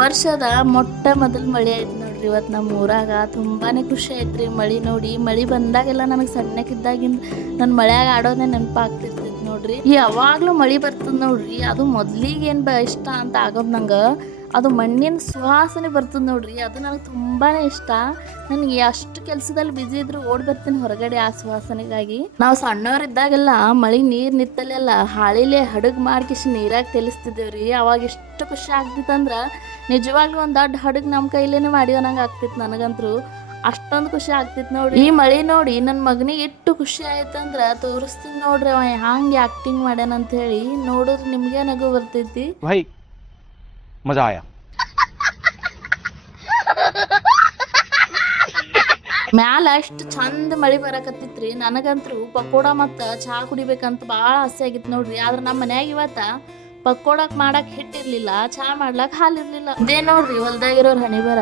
ವರ್ಷದ ಮೊಟ್ಟ ಮೊದಲು ಮಳೆ ಆಯ್ತು ನೋಡ್ರಿ ಇವತ್ತು ನಮ್ಮ ಊರಾಗ. ತುಂಬಾನೇ ಖುಷಿ ಆಯ್ತ್ರಿ ಮಳಿ ನೋಡಿ. ಮಳಿ ಬಂದಾಗೆಲ್ಲ ನನಗೆ ಸಣ್ಣಕ್ಕಿದ್ದಾಗಿಂದ ನನ್ನ ಮಳ್ಯಾಗ ಆಡೋದೇ ನೆನಪಾಗ್ತಿರ್ತೈತಿ ನೋಡ್ರಿ. ಯಾವಾಗ್ಲೂ ಮಳಿ ಬರ್ತದ ನೋಡ್ರಿ, ಅದು ಮೊದ್ಲಿಗೆ ಏನ್ ಇಷ್ಟ ಅಂತ ಆಗೋದು ನಂಗೆ, ಅದು ಮಣ್ಣಿನ ಸುವಾಸನೆ ಬರ್ತದೆ ನೋಡ್ರಿ, ಅದು ನನಗೆ ತುಂಬಾನೇ ಇಷ್ಟ. ನನಗೆ ಅಷ್ಟು ಕೆಲಸದಲ್ಲಿ ಬಿಜಿ ಇದ್ರು ಓಡ್ ಬರ್ತೀನಿ ಹೊರಗಡೆ ಆ ಸುವಾಸನೆಗಾಗಿ. ನಾವು ಸಣ್ಣವರಿದ್ದಾಗೆಲ್ಲ ಮಳಿ ನೀರ್ ನಿತ್ತಲೆಲ್ಲ ಹಾಳಿಲೆ ಹಡಗ್ ಮಾಡ್ಕಿಸಿ ನೀರಾಗ ತೆಲಿಸ್ತಿದ್ದೇವ್ರಿ. ಅವಾಗ ಎಷ್ಟು ಖುಷಿ ಆಗ್ತಿತ್ತಂದ್ರ ನಿಜವಾಗ್ಲೂ ಒಂದ್ ದೊಡ್ಡ ಹಡಗ್ ನಮ್ ಕೈಲೇನೆ ಮಾಡಿಯೋ ನಂಗೆ ಆಗ್ತಿತ್ತು. ನನಗಂತೂ ಅಷ್ಟೊಂದು ಖುಷಿ ಆಗ್ತಿತ್ತು ನೋಡ್ರಿ. ಈ ಮಳಿ ನೋಡಿ ನನ್ನ ಮಗನಿಗೆ ಎಷ್ಟು ಖುಷಿ ಆಯ್ತಂದ್ರ ತೋರಿಸ್ತೀನಿ ನೋಡ್ರಿ ಅವ ಹ್ಯಾಂಗೆ ಆಕ್ಟಿಂಗ್ ಮಾಡ್ಯಾನಂತ ಹೇಳಿ. ನೋಡಿದ್ರೆ ನಿಮ್ಗೆ ನಗು ಬರ್ತೈತಿ. मजा आया। ಮ್ಯಾಲ ಎಷ್ಟು ಚಂದ ಮಳಿ ಬರಕತ್ತಿತ್ರಿ. ನನಗಂತೂ ಪಕೋಡ ಮತ್ತ ಚಹಾ ಕುಡಿಬೇಕಂತ ಬಾಳ ಆಸೆ ಆಗಿತ್ತು ನೋಡ್ರಿ. ಆದ್ರ ನಮ್ಮ ಮನ್ಯಾಗ ಇವತ್ತ ಪಕೋಡಕ್ ಮಾಡಕ್ ಹಿಟ್ಟಿರ್ಲಿಲ್ಲ, ಚಹಾ ಮಾಡ್ಲಕ್ ಹಾಲಿರ್ಲಿಲ್ಲ. ಇದೇ ನೋಡ್ರಿ ಹೊಲ್ದಾಗಿರೋರ್ ಹಣಿ ಬರ.